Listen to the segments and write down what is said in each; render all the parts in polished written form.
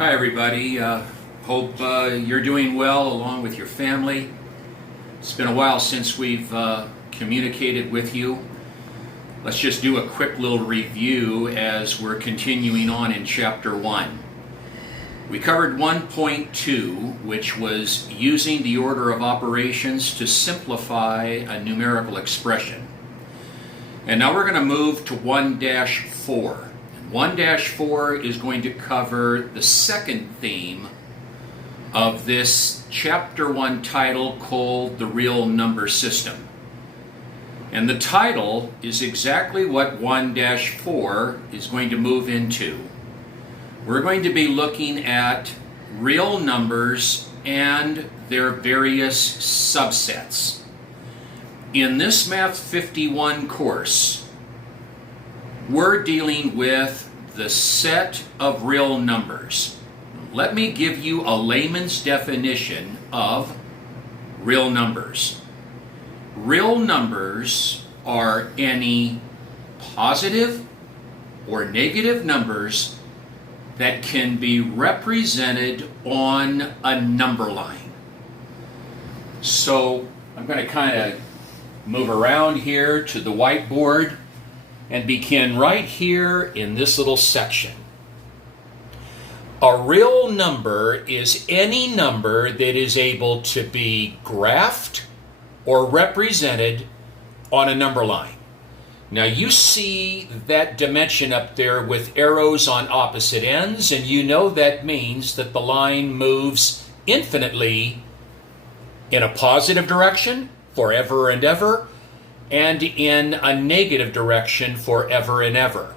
Hi, everybody. Hope you're doing well along with your family. It's been a while since we've communicated with you. Let's just do a quick little review as we're continuing on in Chapter 1. We covered 1.2, which was using the order of operations to simplify a numerical expression. And now we're going to move to 1-4. 1-4 is going to cover the second theme of this Chapter 1 title called The Real Number System. And the title is exactly what 1-4 is going to move into. We're going to be looking at real numbers and their various subsets. In this Math 51 course, we're dealing with the set of real numbers. Let me give you a layman's definition of real numbers. Real numbers are any positive or negative numbers that can be represented on a number line. So I'm going to kind of move around here to the whiteboard and begin right here in this little section. A real number is any number that is able to be graphed or represented on a number line. Now you see that dimension up there with arrows on opposite ends, and you know that means that the line moves infinitely in a positive direction forever and ever, and in a negative direction forever and ever.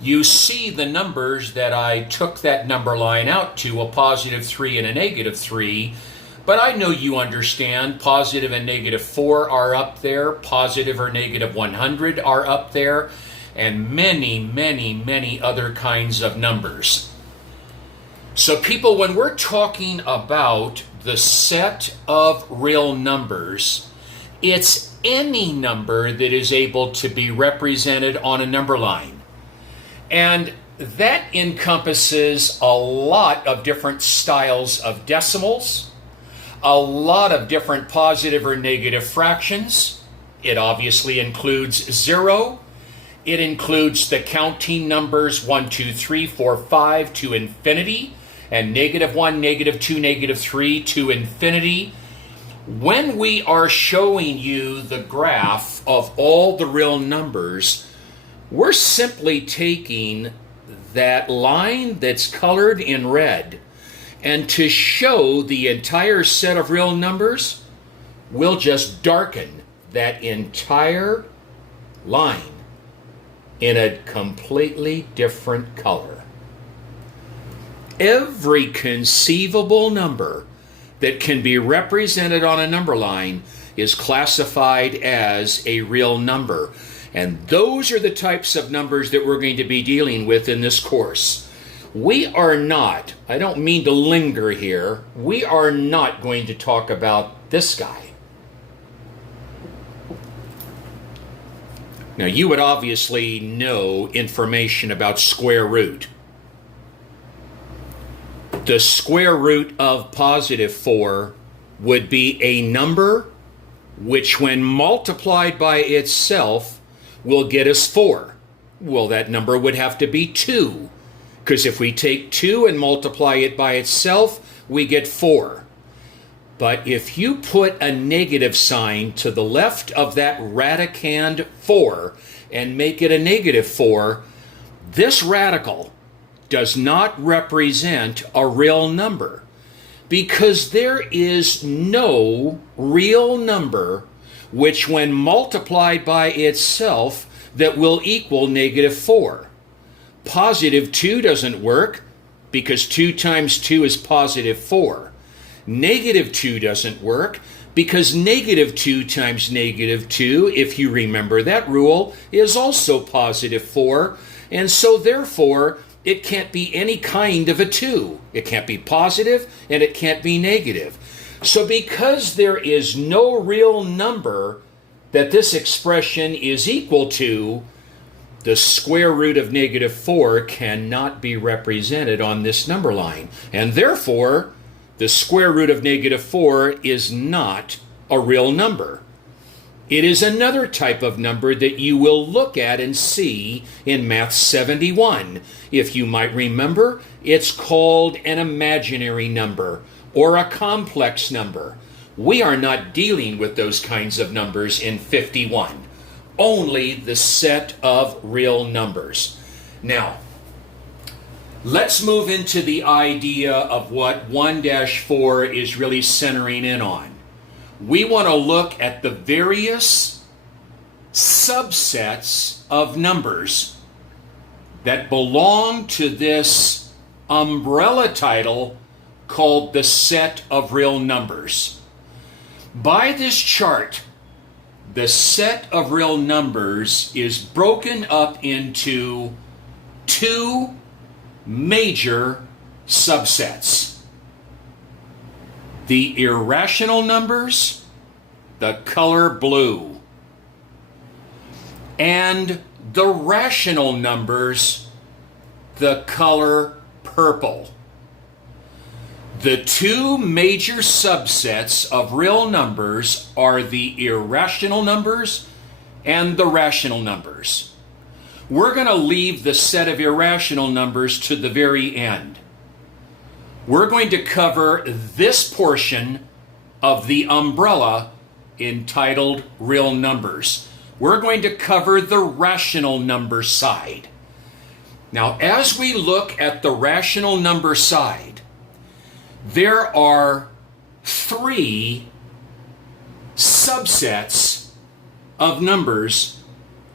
You see the numbers that I took that number line out to, a positive 3 and a negative 3, but I know you understand positive and negative 4 are up there, positive or negative 100 are up there, and many, many, many other kinds of numbers. So people, when we're talking about the set of real numbers, it's any number that is able to be represented on a number line. And that encompasses a lot of different styles of decimals, a lot of different positive or negative fractions. It obviously includes 0. It includes the counting numbers 1, 2, 3, 4, 5 to infinity, and -1, -2, -3 to infinity. When we are showing you the graph of all the real numbers, we're simply taking that line that's colored in red, and to show the entire set of real numbers, we'll just darken that entire line in a completely different color. Every conceivable number that can be represented on a number line is classified as a real number. And those are the types of numbers that we're going to be dealing with in this course. We are not, I don't mean to linger here, we are not going to talk about this guy. Now you would obviously know information about square root. The square root of positive 4 would be a number which, when multiplied by itself, will get us 4. Well, that number would have to be 2, because if we take 2 and multiply it by itself, we get 4. But if you put a negative sign to the left of that radicand 4 and make it a -4, this radical does not represent a real number, because there is no real number which, when multiplied by itself, that will equal -4. Positive 2 doesn't work, because 2 times 2 is positive 4. Negative 2 doesn't work, because negative 2 times negative 2, if you remember that rule, is also positive 4, and so therefore it can't be any kind of a 2. It can't be positive, and it can't be negative. So because there is no real number that this expression is equal to, the square root of -4 cannot be represented on this number line. And therefore, the square root of -4 is not a real number. It is another type of number that you will look at and see in Math 71. If you might remember, it's called an imaginary number or a complex number. We are not dealing with those kinds of numbers in 51. Only the set of real numbers. Now, let's move into the idea of what 1-4 is really centering in on. We want to look at the various subsets of numbers that belong to this umbrella title called the set of real numbers. By this chart, the set of real numbers is broken up into two major subsets. The irrational numbers, the color blue, and the rational numbers, the color purple. The two major subsets of real numbers are the irrational numbers and the rational numbers. We're going to leave the set of irrational numbers to the very end. We're going to cover this portion of the umbrella entitled real numbers. We're going to cover the rational number side. Now, as we look at the rational number side, there are three subsets of numbers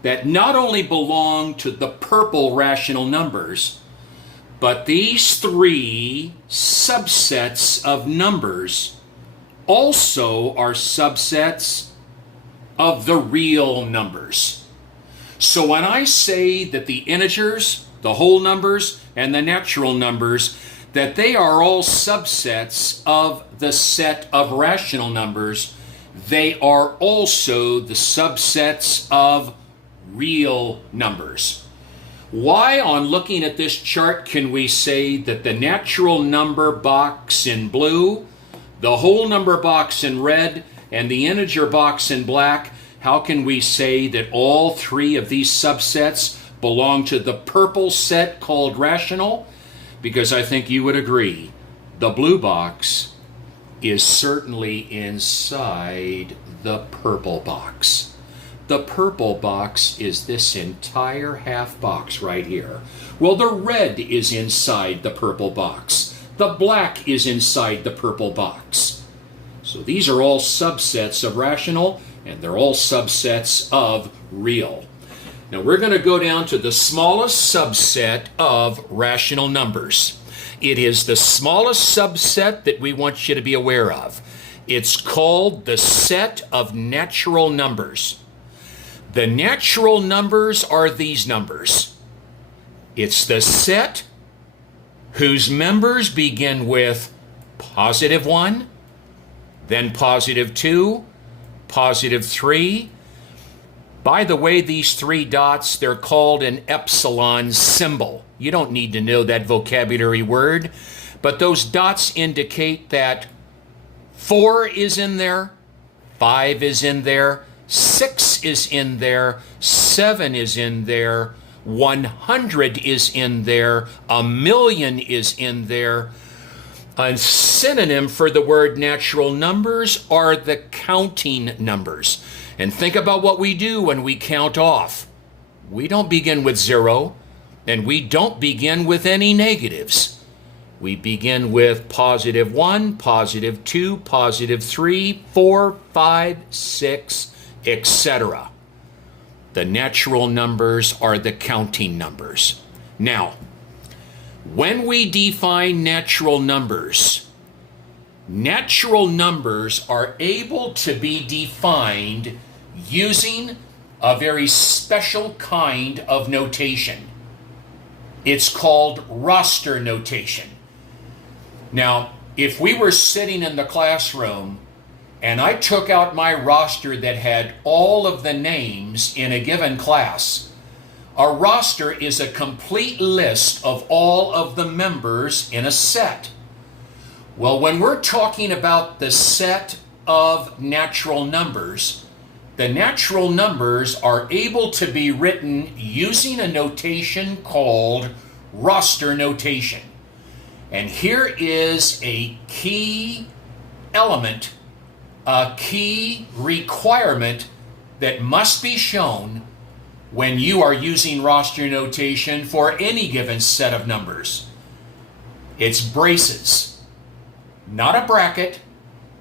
that not only belong to the purple rational numbers, but these three subsets of numbers also are subsets of the real numbers. So when I say that the integers, the whole numbers, and the natural numbers, that they are all subsets of the set of rational numbers, they are also the subsets of real numbers. Why, on looking at this chart, can we say that the natural number box in blue, the whole number box in red, and the integer box in black, how can we say that all three of these subsets belong to the purple set called rational? Because I think you would agree, the blue box is certainly inside the purple box. The purple box is this entire half box right here. Well, the red is inside the purple box. The black is inside the purple box. So these are all subsets of rational, and they're all subsets of real. Now we're going to go down to the smallest subset of rational numbers. It is the smallest subset that we want you to be aware of. It's called the set of natural numbers. The natural numbers are these numbers. It's the set whose members begin with +1, then +2, +3. By the way, these three dots, they're called an epsilon symbol. You don't need to know that vocabulary word, but those dots indicate that 4 is in there, 5 is in there, 6 is in there, 7 is in there, 100 is in there, 1,000,000 is in there. A synonym for the word natural numbers are the counting numbers. And think about what we do when we count off. We don't begin with 0, and we don't begin with any negatives. We begin with +1, +2, +3, 4, 5, 6, etc. The natural numbers are the counting numbers. Now, when we define natural numbers are able to be defined using a very special kind of notation. It's called roster notation. Now, if we were sitting in the classroom and I took out my roster that had all of the names in a given class, A roster is a complete list of all of the members in a set. Well, when we're talking about the set of natural numbers, the natural numbers are able to be written using a notation called roster notation. And here is a key element, a key requirement that must be shown when you are using roster notation for any given set of numbers. It's braces. Not a bracket,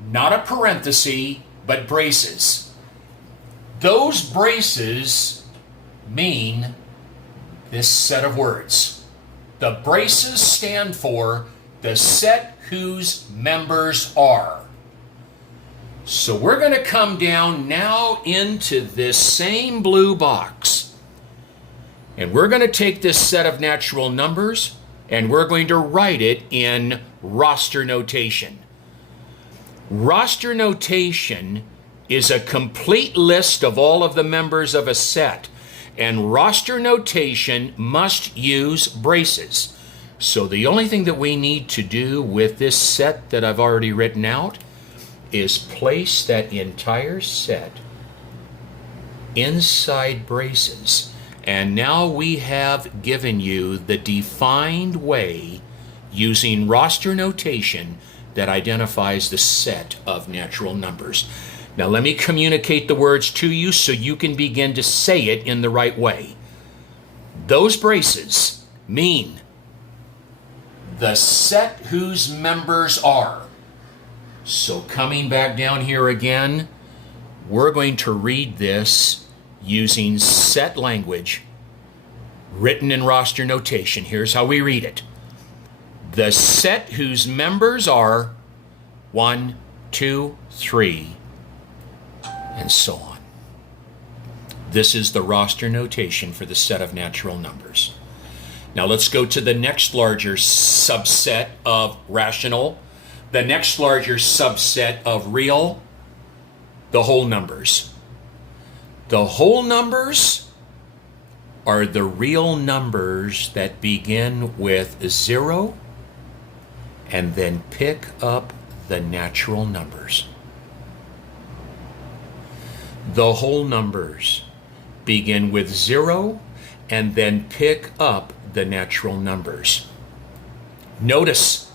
not a parenthesis, but braces. Those braces mean this set of words. The braces stand for the set whose members are. So we're going to come down now into this same blue box. And we're going to take this set of natural numbers and we're going to write it in roster notation. Roster notation is a complete list of all of the members of a set, and roster notation must use braces. So the only thing that we need to do with this set that I've already written out is place that entire set inside braces. And now we have given you the defined way using roster notation that identifies the set of natural numbers. Now let me communicate the words to you so you can begin to say it in the right way. Those braces mean the set whose members are. So coming back down here again, we're going to read this using set language written in roster notation. Here's how we read it. The set whose members are 1, 2, 3, and so on. This is the roster notation for the set of natural numbers. Now let's go to the next larger subset of rational, the next larger subset of real, the whole numbers. The whole numbers are the real numbers that begin with 0 and then pick up the natural numbers. The whole numbers begin with 0 and then pick up the natural numbers. Notice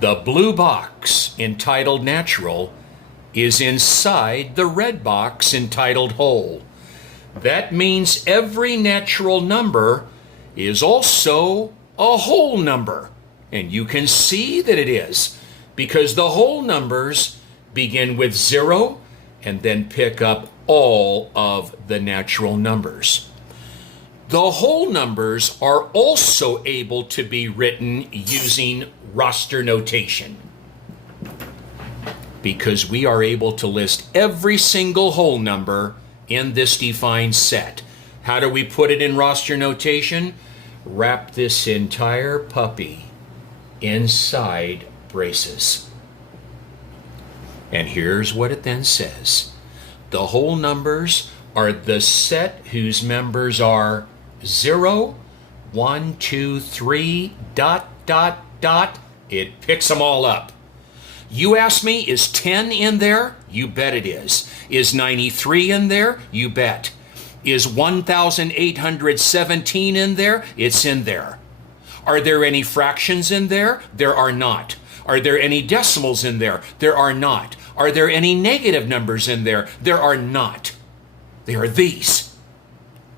the blue box entitled natural is inside the red box entitled whole. That means every natural number is also a whole number. And you can see that it is, because the whole numbers begin with 0 and then pick up all of the natural numbers. The whole numbers are also able to be written using roster notation, because we are able to list every single whole number in this defined set. How do we put it in roster notation? Wrap this entire puppy inside braces. And here's what it then says. The whole numbers are the set whose members are 0, 1, 2, 3, ... It picks them all up. You ask me, is 10 in there? You bet it is. Is 93 in there? You bet. Is 1,817 in there? It's in there. Are there any fractions in there? There are not. Are there any decimals in there? There are not. Are there any negative numbers in there? There are not. They are these.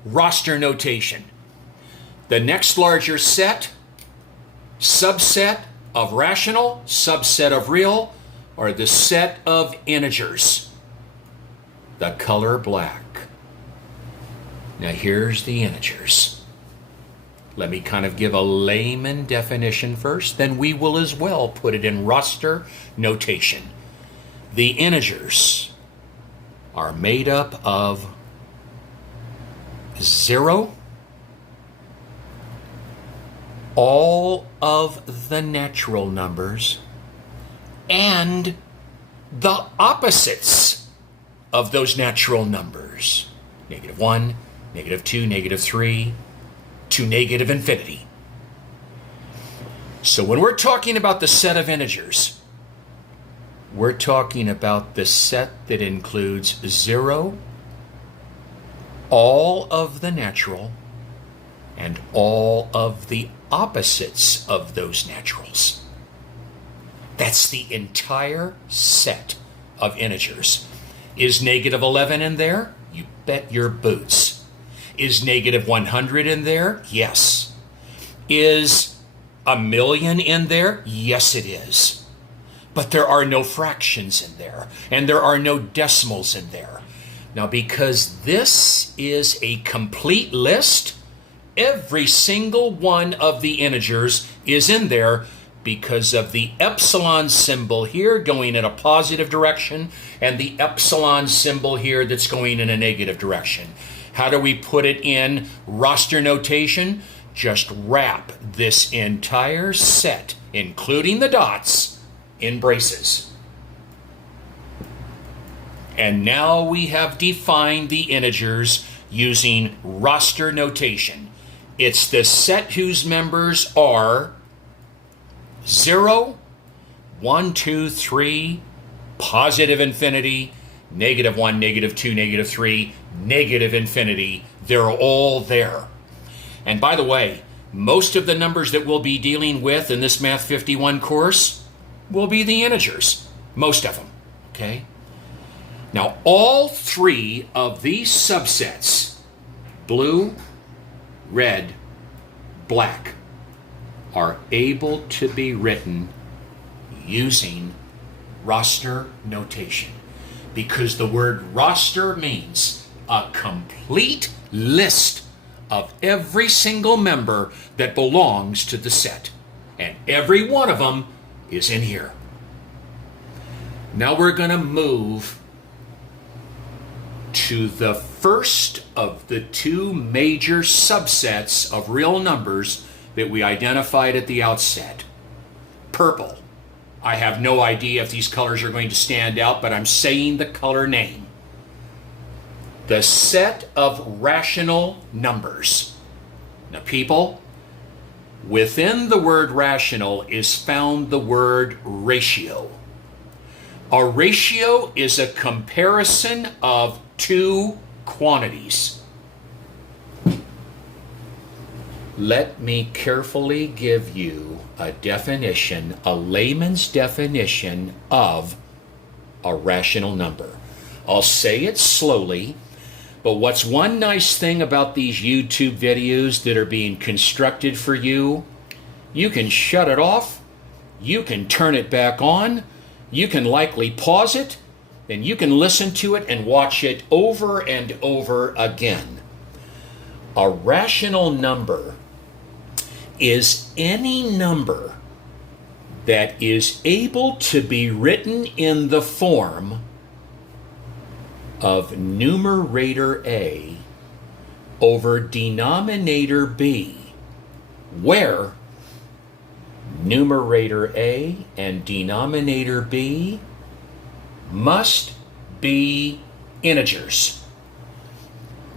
Roster notation. The next larger set, subset of rational, subset of real, are the set of integers. The color black. Now here's the integers. Let me kind of give a layman definition first, then we will as well put it in roster notation. The integers are made up of 0, all of the natural numbers, and the opposites of those natural numbers. -1, -2, -3, to negative infinity. So when we're talking about the set of integers, we're talking about the set that includes 0, all of the natural, and all of the opposites of those naturals. That's the entire set of integers. Is -11 in there? You bet your boots. Is -100 in there? Yes. Is 1,000,000 in there? Yes, it is. But there are no fractions in there, and there are no decimals in there. Now, because this is a complete list, every single one of the integers is in there because of the epsilon symbol here going in a positive direction and the epsilon symbol here that's going in a negative direction. How do we put it in roster notation? Just wrap this entire set, including the dots, in braces. And now we have defined the integers using roster notation. It's the set whose members are 0, 1, 2, 3, positive infinity, -1, -2, -3, negative infinity. They're all there. And by the way, most of the numbers that we'll be dealing with in this Math 51 course will be the integers. Most of them, okay? Now, all three of these subsets, blue, red, black, are able to be written using roster notation, because the word roster means a complete list of every single member that belongs to the set, and every one of them is in here. Now we're going to move to the first of the two major subsets of real numbers that we identified at the outset. Purple. I have no idea if these colors are going to stand out, but I'm saying the color name. The set of rational numbers. Now, people, within the word rational is found the word ratio. A ratio is a comparison of two quantities. Let me carefully give you a definition, a layman's definition of a rational number. I'll say it slowly, but what's one nice thing about these YouTube videos that are being constructed for you? You can shut it off, you can turn it back on, you can likely pause it, and you can listen to it and watch it over and over again. A rational number is any number that is able to be written in the form of numerator A over denominator B, where numerator A and denominator B must be integers.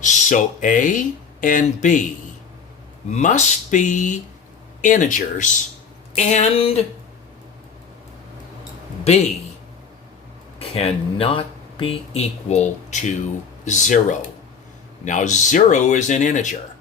So A and B must be integers, and B cannot be equal to 0. Now, 0 is an integer,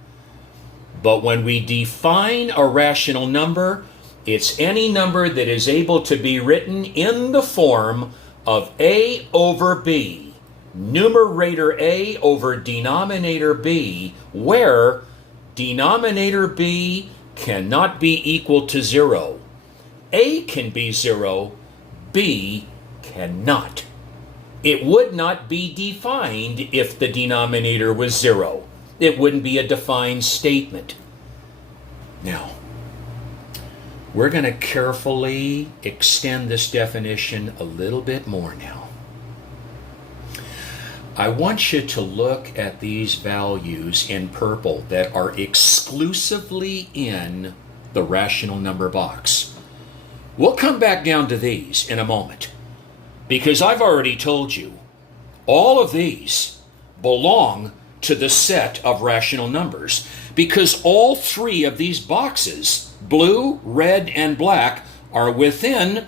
but when we define a rational number, it's any number that is able to be written in the form of A over B, numerator A over denominator B, where denominator B cannot be equal to 0. A can be 0, B cannot. It would not be defined if the denominator was 0. It wouldn't be a defined statement. Now, we're going to carefully extend this definition a little bit more now. I want you to look at these values in purple that are exclusively in the rational number box. We'll come back down to these in a moment, because I've already told you all of these belong to the set of rational numbers, because all three of these boxes, blue, red, and black, are within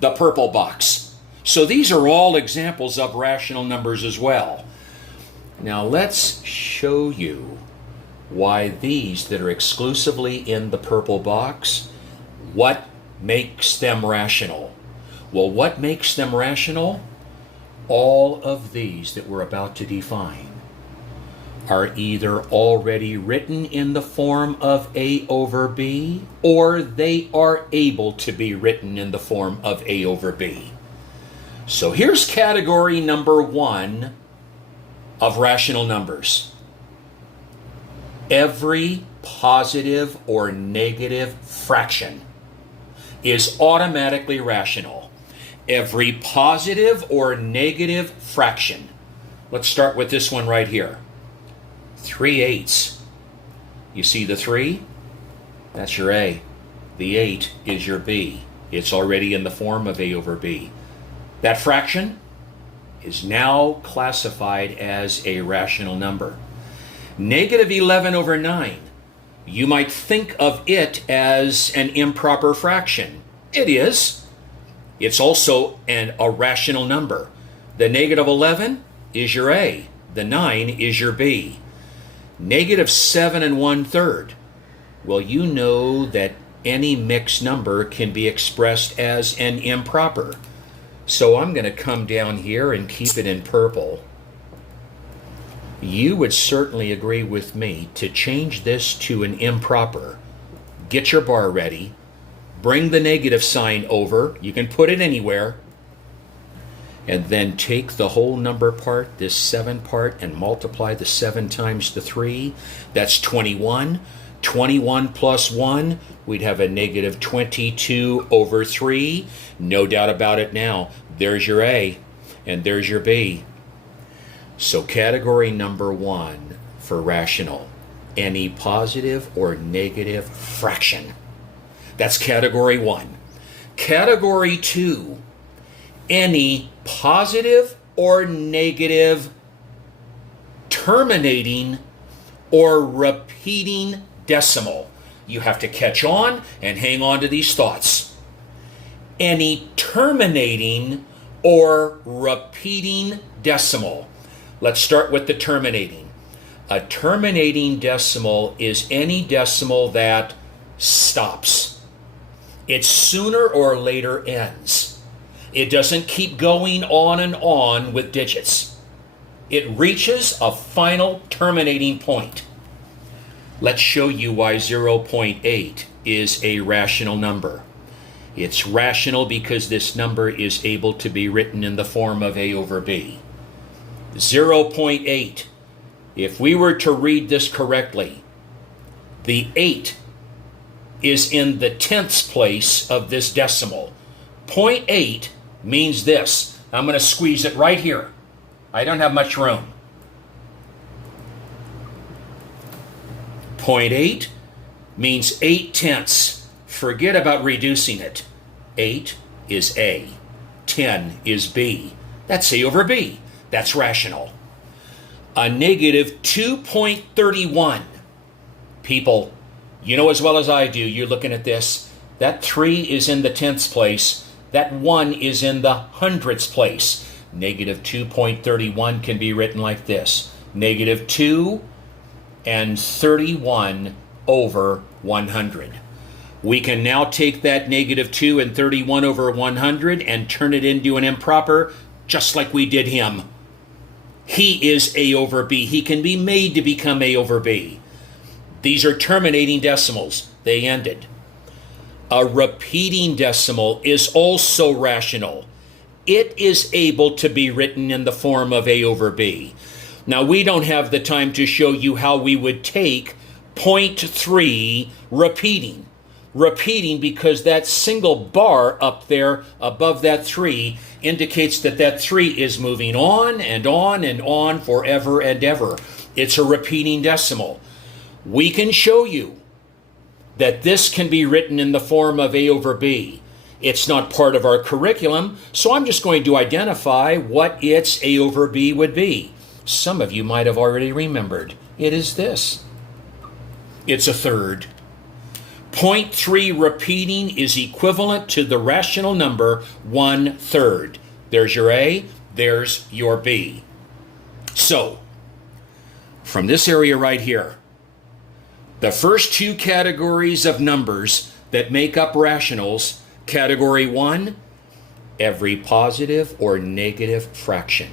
the purple box. So these are all examples of rational numbers as well. Now let's show you why these that are exclusively in the purple box, what makes them rational? Well, what makes them rational? All of these that we're about to define are either already written in the form of A over B, or they are able to be written in the form of A over B. So here's category number 1 of rational numbers. Every positive or negative fraction is automatically rational. Every positive or negative fraction. Let's start with this one right here. 3/8. You see the 3? That's your A. The 8 is your B. It's already in the form of A over B. That fraction is now classified as a rational number. -11 over 9. You might think of it as an improper fraction. It is. It's also a rational number. The -11 is your A. The 9 is your B. -7 1/3. Well, you know that any mixed number can be expressed as an improper. So I'm going to come down here and keep it in purple. You would certainly agree with me to change this to an improper. Get your bar ready. Bring the negative sign over. You can put it anywhere. And then take the whole number part, this 7 part, and multiply the 7 times the 3. That's 21. 21 plus 1, we'd have a -22 over 3. No doubt about it now. There's your A, and there's your B. So category number 1 for rational, any positive or negative fraction. That's category 1. Category 2, any positive or negative terminating or repeating decimal. You have to catch on and hang on to these thoughts. Any terminating or repeating decimal. Let's start with the terminating. A terminating decimal is any decimal that stops. It sooner or later ends. It doesn't keep going on and on with digits. It reaches a final terminating point. Let's show you why 0.8 is a rational number. It's rational because this number is able to be written in the form of A over B. 0.8, if we were to read this correctly, the 8 is in the tenths place of this decimal. 0.8 means this. I'm going to squeeze it right here. I don't have much room. 0.8 means 8 tenths. Forget about reducing it. 8 is A. 10 is B. That's A over B. That's rational. A -2.31. People, you know as well as I do, you're looking at this. That 3 is in the tenths place. That 1 is in the hundredths place. -2.31 can be written like this. -2 and 31 over 100. We can now take that -2 and 31 over 100 and turn it into an improper, just like we did him. He is A over B. He can be made to become A over B. These are terminating decimals. They ended. A repeating decimal is also rational. It is able to be written in the form of A over B. Now, we don't have the time to show you how we would take 0.3 repeating. Repeating because that single bar up there above that 3 indicates that that 3 is moving on and on and on forever and ever. It's a repeating decimal. We can show you that this can be written in the form of A over B. It's not part of our curriculum, so I'm just going to identify what its A over B would be. some of you might have already remembered. It is this. It's a third. 0.3 repeating is equivalent to the rational number 1/3. There's your A, there's your B. So, from this area right here, the first two categories of numbers that make up rationals, category 1, every positive or negative fraction.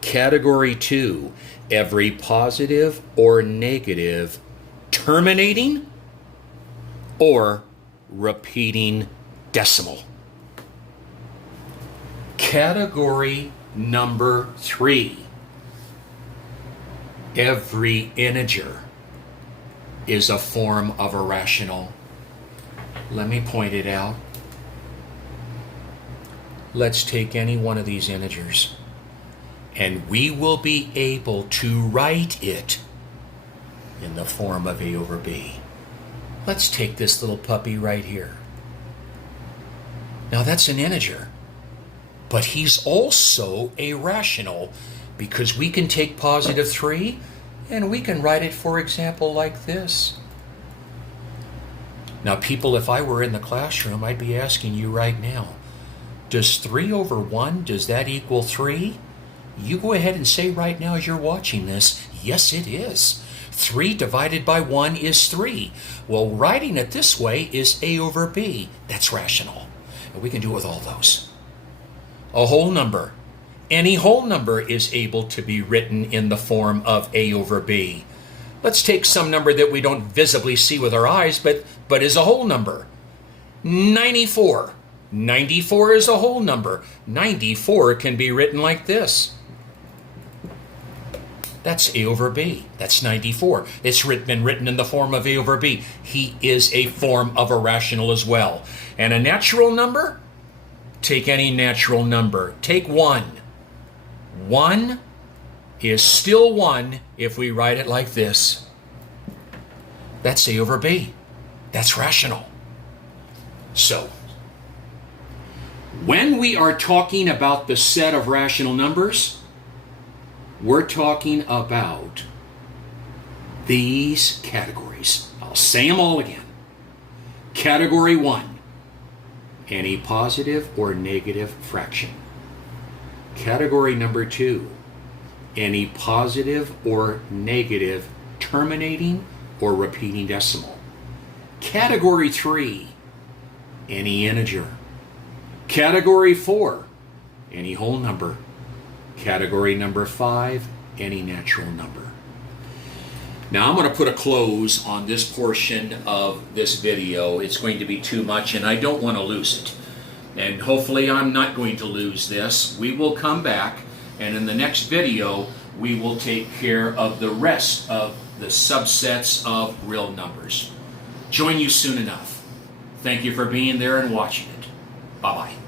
Category 2, every positive or negative terminating or repeating decimal. Category number 3, every integer is a form of a rational. Let me point it out. Let's take any one of these integers, and we will be able to write it in the form of A over B. Let's take this little puppy right here. Now that's an integer, but he's also a rational because we can take positive 3 and we can write it, for example, like this. Now people, if I were in the classroom, I'd be asking you right now, does 3 over 1, does that equal 3? You go ahead and say right now as you're watching this, yes it is. 3 divided by 1 is 3. Well, writing it this way is A over B. That's rational. And we can do it with all those. A whole number. Any whole number is able to be written in the form of A over B. Let's take some number that we don't visibly see with our eyes, but is a whole number. 94. 94 is a whole number. 94 can be written like this. That's A over B. That's 94. It's been written in the form of A over B. He is a form of a rational as well. And a natural number? Take any natural number. Take 1. 1 is still 1 if we write it like this. That's A over B. That's rational. So, when we are talking about the set of rational numbers, we're talking about these categories. I'll say them all again. Category 1, any positive or negative fraction. Category number 2, any positive or negative terminating or repeating decimal. Category 3, any integer. Category 4, any whole number. Category number 5, any natural number. Now I'm going to put a close on this portion of this video. It's going to be too much and I don't want to lose it. And hopefully I'm not going to lose this. We will come back and in the next video we will take care of the rest of the subsets of real numbers. Join you soon enough. Thank you for being there and watching it. Bye-bye.